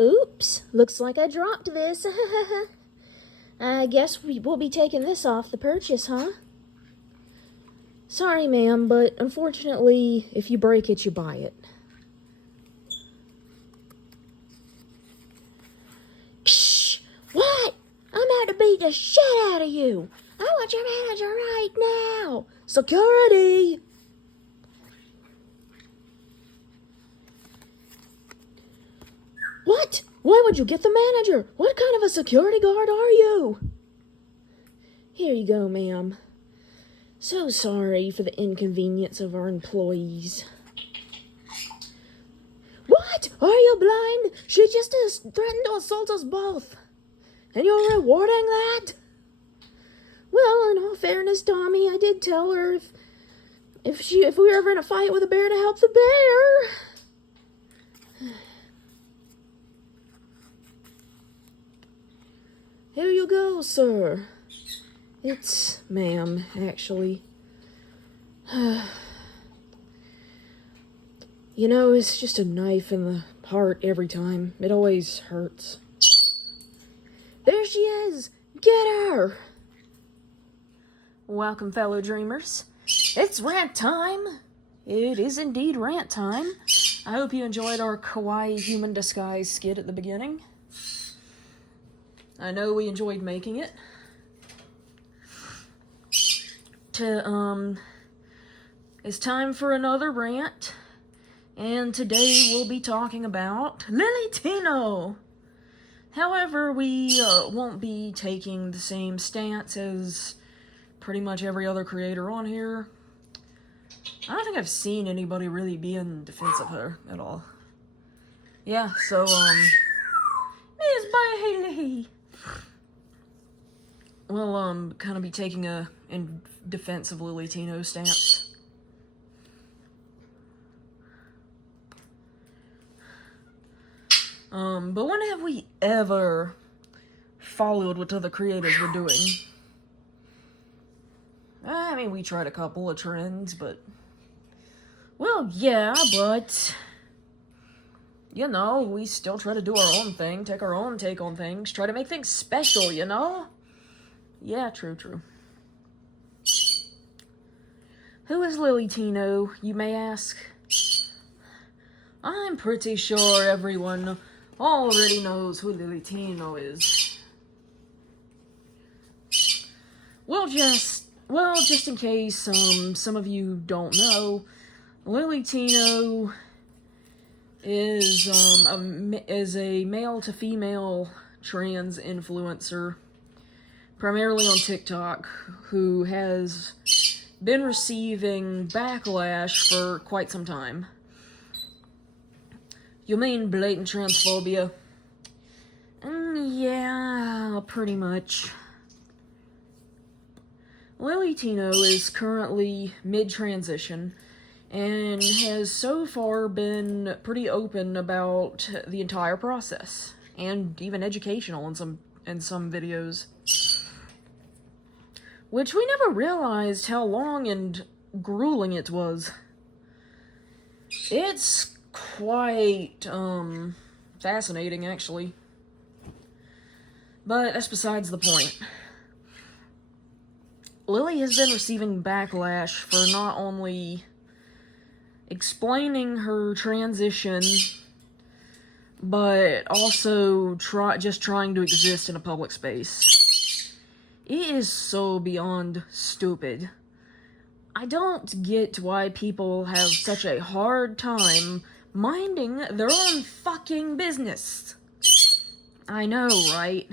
Oops, looks like I dropped this. I guess we'll be taking this off the purchase, huh? Sorry, ma'am, but unfortunately, if you break it, you buy it. Shh! What? I'm out to beat the shit out of you! I want your manager right now! Security! What? Why would you get the manager? What kind of a security guard are you? Here you go, ma'am. So sorry for the inconvenience of our employees. What? Are you blind? She just threatened to assault us both. And you're rewarding that? Well, in all fairness, Tommy, I did tell her if we were ever in a fight with a bear to help the bear. Here you go, sir. It's ma'am, actually. You know, it's just a knife in the heart every time. It always hurts. There she is! Get her! Welcome, fellow dreamers. It's rant time! It is indeed rant time. I hope you enjoyed our kawaii human disguise skit at the beginning. I know we enjoyed making it. It's time for another rant. And today we'll be talking about LilyTino. However, we won't be taking the same stance as pretty much every other creator on here. I don't think I've seen anybody really be in defense of her at all. Yeah, so, Miss Bailey. We'll, kind of be taking a in defense of LilyTino stance. But when have we ever followed what other creators were doing? I mean, we tried a couple of trends, but... Well, yeah, but... You know, we still try to do our own thing, take our own take on things, try to make things special, you know? Yeah, true. Who is LilyTino, you may ask? I'm pretty sure everyone already knows who LilyTino is. Well, just in case some of you don't know, LilyTino is a male to female trans influencer, primarily on TikTok, who has been receiving backlash for quite some time. You mean blatant transphobia? Yeah, pretty much. LilyTino is currently mid-transition and has so far been pretty open about the entire process, and even educational in some videos. Which we never realized how long and grueling it was. It's quite, fascinating, actually. But that's besides the point. Lily has been receiving backlash for not only explaining her transition, but also just trying to exist in a public space. It is so beyond stupid. I don't get why people have such a hard time minding their own fucking business. I know, right?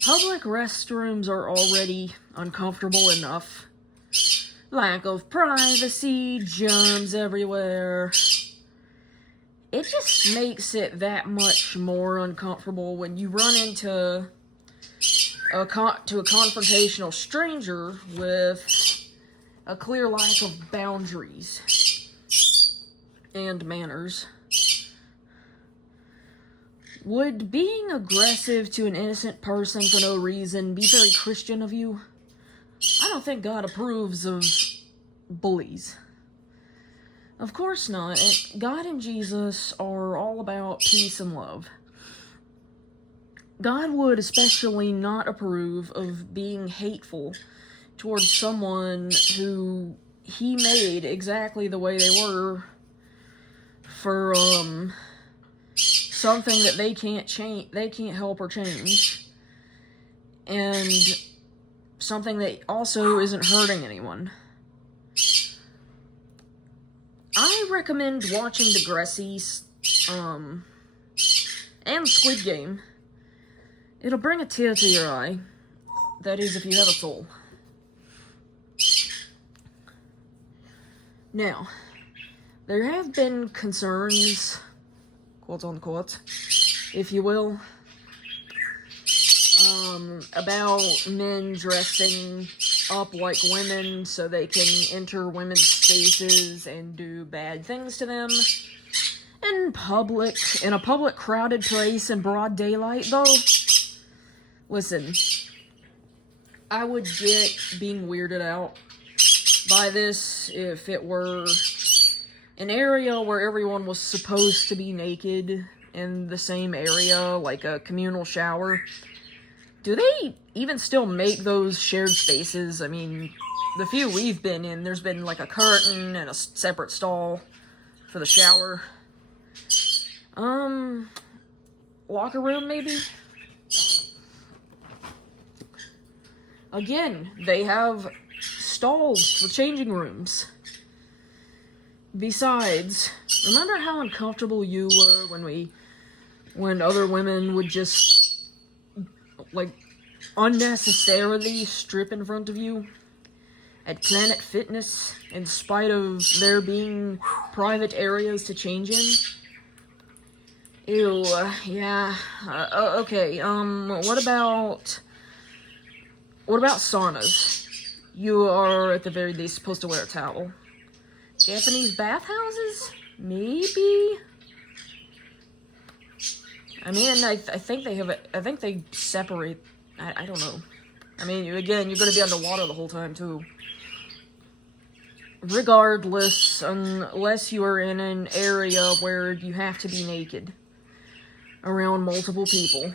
Public restrooms are already uncomfortable enough. Lack of privacy, germs everywhere. It just makes it that much more uncomfortable when you run into a confrontational stranger with a clear lack of boundaries and manners. Would being aggressive to an innocent person for no reason be very Christian of you? I don't think God approves of bullies. Of course not. God and Jesus are all about peace and love. God would especially not approve of being hateful towards someone who he made exactly the way they were for something that they can't change, they can't help or change, and something that also isn't hurting anyone. I recommend watching Degrassi and Squid Game. It'll bring a tear to your eye. That is, if you have a soul. Now, there have been concerns, quote unquote, if you will, about men dressing up like women so they can enter women's spaces and do bad things to them in a public crowded place in broad daylight. Though, listen, I would get being weirded out by this if it were an area where everyone was supposed to be naked in the same area, like a communal shower. Do they even still make those shared spaces? I mean, the few we've been in, there's been like a curtain and a separate stall for the shower. Locker room maybe? Again, they have stalls for changing rooms. Besides, remember how uncomfortable you were when other women would just, like, unnecessarily strip in front of you at Planet Fitness in spite of there being private areas to change in? Ew, yeah. Okay, what about saunas? You are, at the very least, supposed to wear a towel. Japanese bathhouses? Maybe? I mean, I think they separate. I don't know. I mean, you're gonna be underwater the whole time, too. Regardless, unless you are in an area where you have to be naked around multiple people,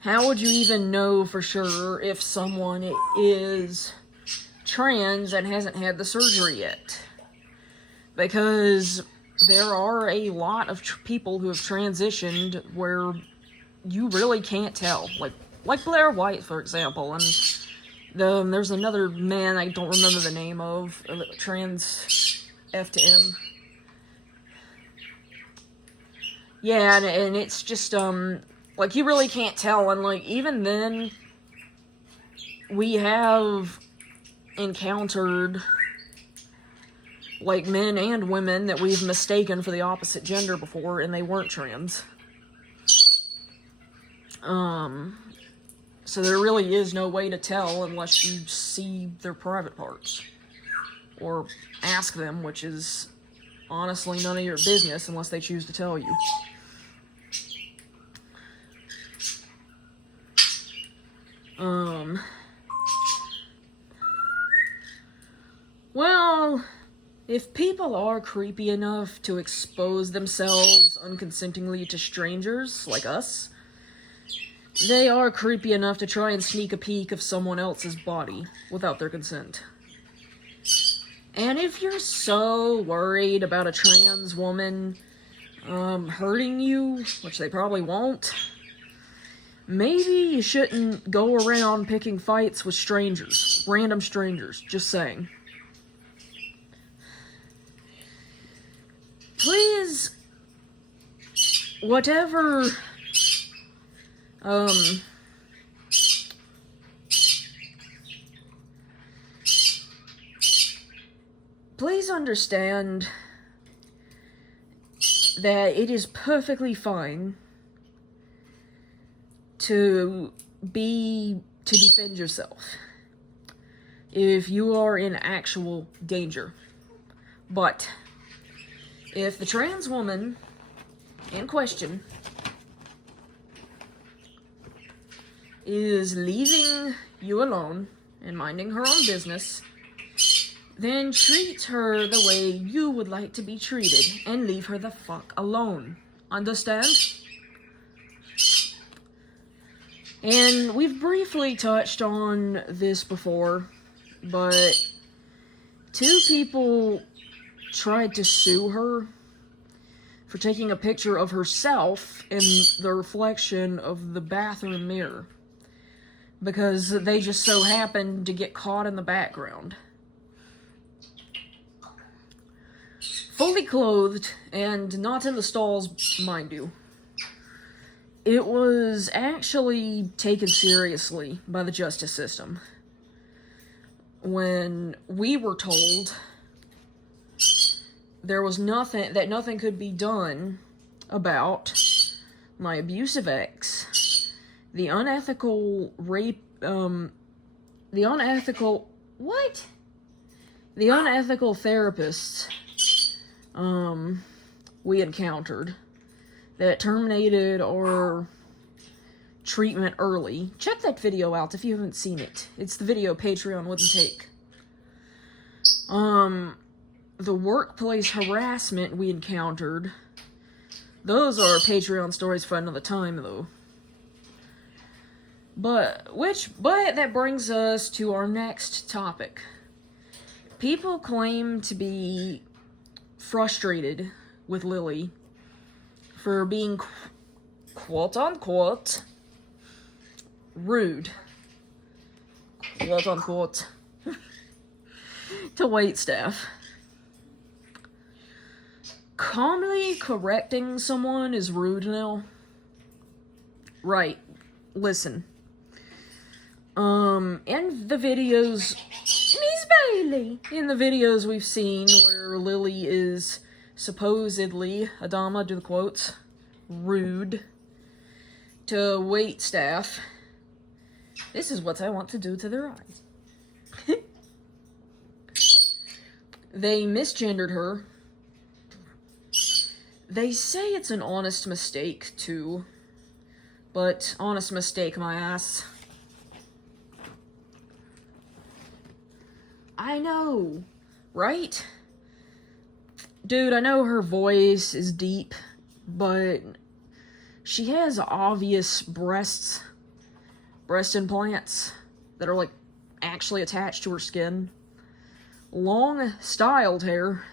how would you even know for sure if someone is trans and hasn't had the surgery yet? Because there are a lot of people who have transitioned where you really can't tell. Like Blair White, for example, and there's another man I don't remember the name of, trans F to M. Yeah, and it's just, like, you really can't tell, and, like, even then, we have encountered, like, men and women that we've mistaken for the opposite gender before, and they weren't trans. So there really is no way to tell unless you see their private parts. Or ask them, which is honestly none of your business unless they choose to tell you. Well, if people are creepy enough to expose themselves unconsentingly to strangers like us, they are creepy enough to try and sneak a peek of someone else's body without their consent. And if you're so worried about a trans woman hurting you, which they probably won't, maybe you shouldn't go around picking fights with strangers, random strangers, just saying. Please, whatever, please understand that it is perfectly fine to defend yourself if you are in actual danger. But if the trans woman in question is leaving you alone and minding her own business, then treat her the way you would like to be treated and leave her the fuck alone. Understand? And we've briefly touched on this before, but 2 people tried to sue her for taking a picture of herself in the reflection of the bathroom mirror, because they just so happened to get caught in the background. Fully clothed, and not in the stalls, mind you. It was actually taken seriously by the justice system when we were told there was nothing could be done about my abusive ex, the unethical rape, the unethical therapists, we encountered that terminated our treatment early. Check that video out if you haven't seen it. It's the video Patreon wouldn't take. The workplace harassment we encountered. Those are Patreon stories for another time, though. But that brings us to our next topic. People claim to be frustrated with Lily for being quote-unquote rude, quote-unquote, to waitstaff. Calmly correcting someone is rude now? Right. Listen. In the videos, Miss Bailey, in the videos we've seen where Lily is supposedly, Adama, do the quotes, rude to waitstaff, this is what I want to do to their eyes. They misgendered her. They say it's an honest mistake, too. But, honest mistake, my ass. I know, right? Dude, I know her voice is deep, but she has obvious breast implants that are, like, actually attached to her skin. Long, styled hair.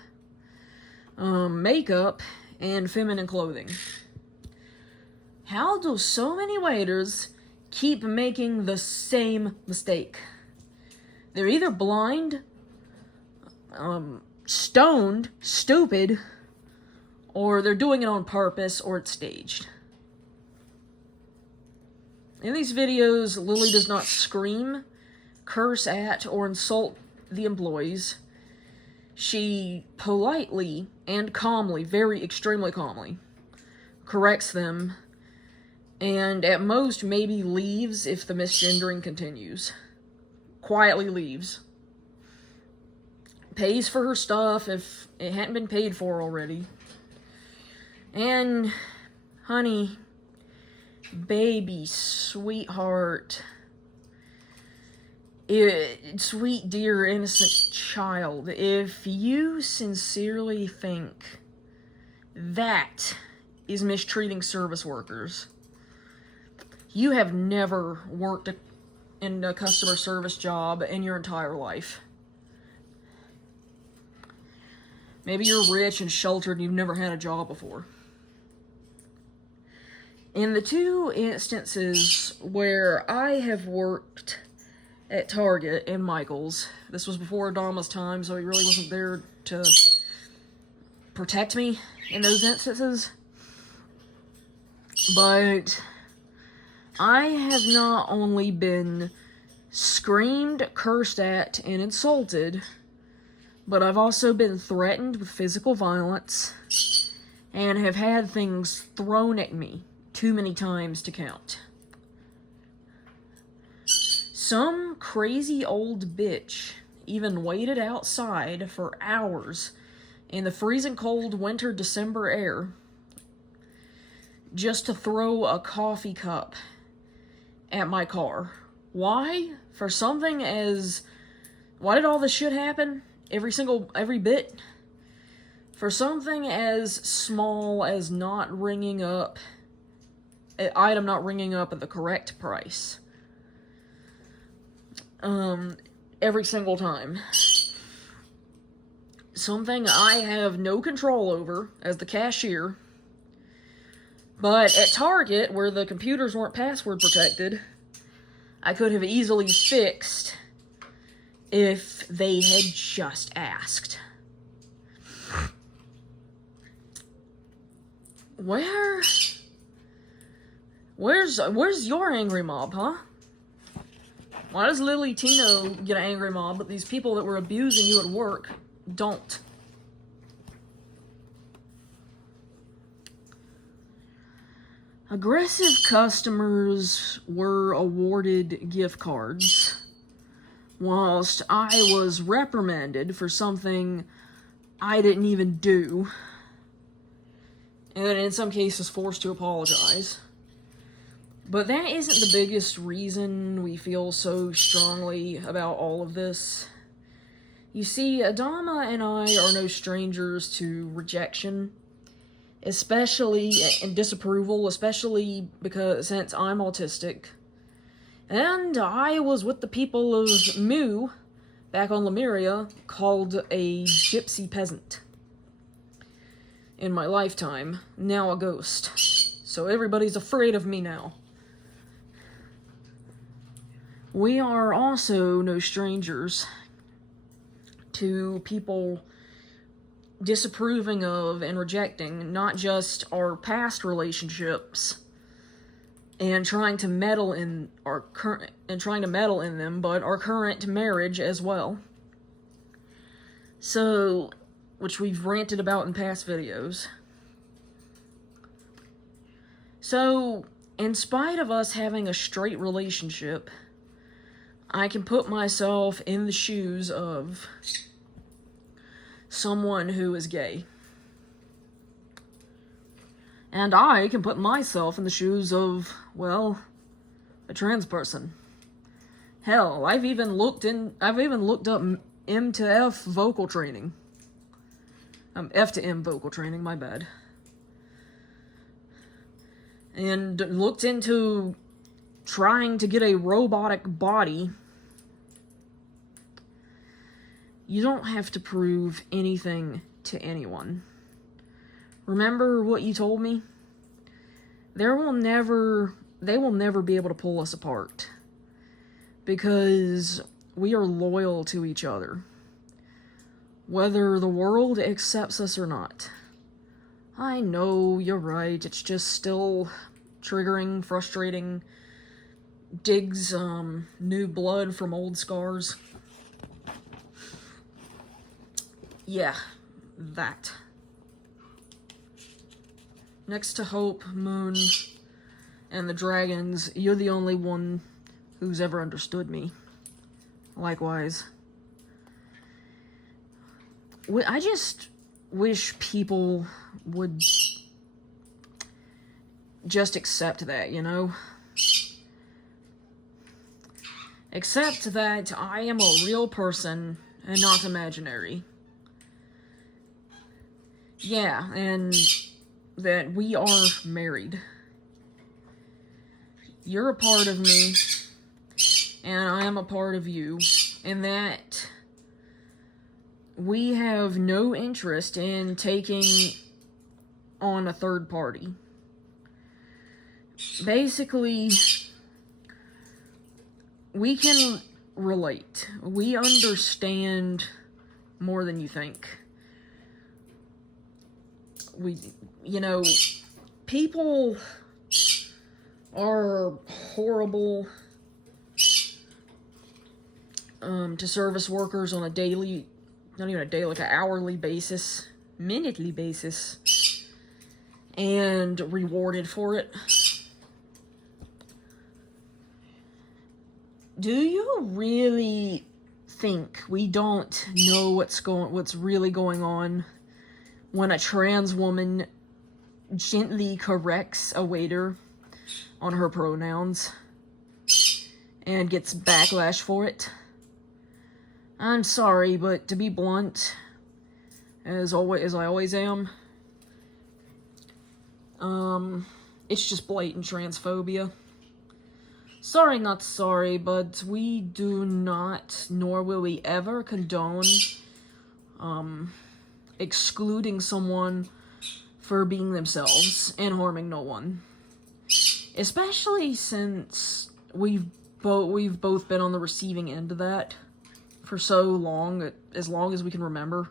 Makeup, and feminine clothing. How do so many waiters keep making the same mistake? They're either blind, stoned, stupid, or they're doing it on purpose, or it's staged. In these videos, Lily does not scream, curse at, or insult the employees. She politely and calmly, extremely calmly, corrects them, and at most maybe leaves if the misgendering continues. Quietly leaves. Pays for her stuff if it hadn't been paid for already. And, honey, baby, sweetheart, sweet, dear, innocent child, if you sincerely think that is mistreating service workers, you have never worked in a customer service job in your entire life. Maybe you're rich and sheltered and you've never had a job before. In the 2 instances where I have worked at Target and Michael's, this was before Adama's time, so he really wasn't there to protect me in those instances. But I have not only been screamed, cursed at, and insulted, but I've also been threatened with physical violence and have had things thrown at me too many times to count. Some crazy old bitch even waited outside for hours in the freezing cold winter December air just to throw a coffee cup at my car. Why? For something as... Why did all this shit happen? every bit for something as small as not ringing up, an item not ringing up at the correct price. Every single time. Something I have no control over as the cashier, but at Target, where the computers weren't password protected, I could have easily fixed if they had just asked. Where's your angry mob, huh? Why does LilyTino get an angry mob, but these people that were abusing you at work don't? Aggressive customers were awarded gift cards, whilst I was reprimanded for something I didn't even do, and in some cases forced to apologize. But that isn't the biggest reason we feel so strongly about all of this. You see, Adama and I are no strangers to rejection, especially, and disapproval, especially since I'm autistic. And I was with the people of Mu, back on Lemuria, called a gypsy peasant in my lifetime, now a ghost. So everybody's afraid of me now. We are also no strangers to people disapproving of and rejecting not just our past relationships and trying to meddle in them, but our current marriage as well. So, which we've ranted about in past videos. So, in spite of us having a straight relationship, I can put myself in the shoes of someone who is gay. And I can put myself in the shoes of, well, a trans person. Hell, I've even looked up M to F vocal training. F to M vocal training, my bad. And looked into trying to get a robotic body. You don't have to prove anything to anyone. Remember what you told me? They will never be able to pull us apart. Because we are loyal to each other. Whether the world accepts us or not. I know, you're right, it's just still triggering, frustrating, digs new blood from old scars. Yeah, that. Next to Hope, Moon, and the dragons, you're the only one who's ever understood me. Likewise. I just wish people would just accept that, you know? Accept that I am a real person and not imaginary. Yeah, and that we are married. You're a part of me, and I am a part of you, and that we have no interest in taking on a third party. Basically, we can relate. We understand more than you think. People are horrible to service workers on a daily, not even a day, like an hourly basis, minutely basis, and rewarded for it. Do you really think we don't know what's really going on when a trans woman gently corrects a waiter on her pronouns and gets backlash for it? I'm sorry, but to be blunt, as I always am, it's just blatant transphobia. Sorry, not sorry, but we do not, nor will we ever condone, excluding someone for being themselves and harming no one. Especially since we've both been on the receiving end of that for so long as we can remember.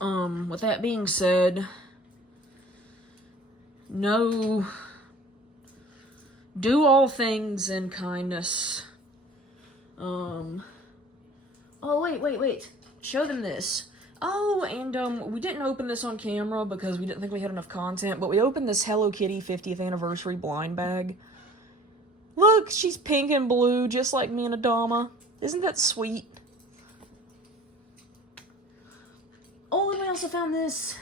With that being said, no, do all things in kindness. Oh, wait. Show them this. Oh, and, we didn't open this on camera because we didn't think we had enough content, but we opened this Hello Kitty 50th anniversary blind bag. Look, she's pink and blue, just like me and Adama. Isn't that sweet? Oh, and we also found this.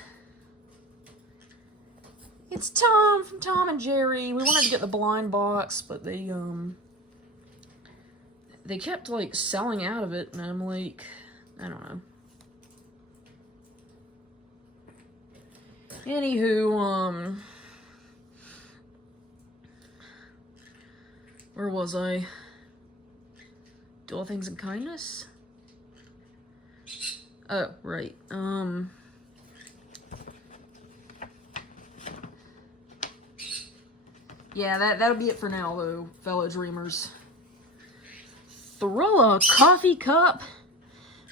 It's Tom from Tom and Jerry. We wanted to get the blind box, but they kept, like, selling out of it, and I'm like, I don't know. Anywho, where was I? Do all things in kindness? Oh, right, yeah, that'll be it for now, though, fellow dreamers. Throw a coffee cup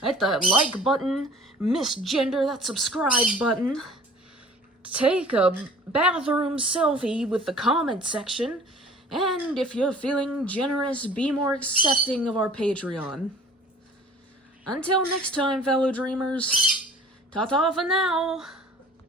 at the like button, misgender that subscribe button, take a bathroom selfie with the comment section, and if you're feeling generous, be more accepting of our Patreon. Until next time, fellow dreamers, ta-ta for now!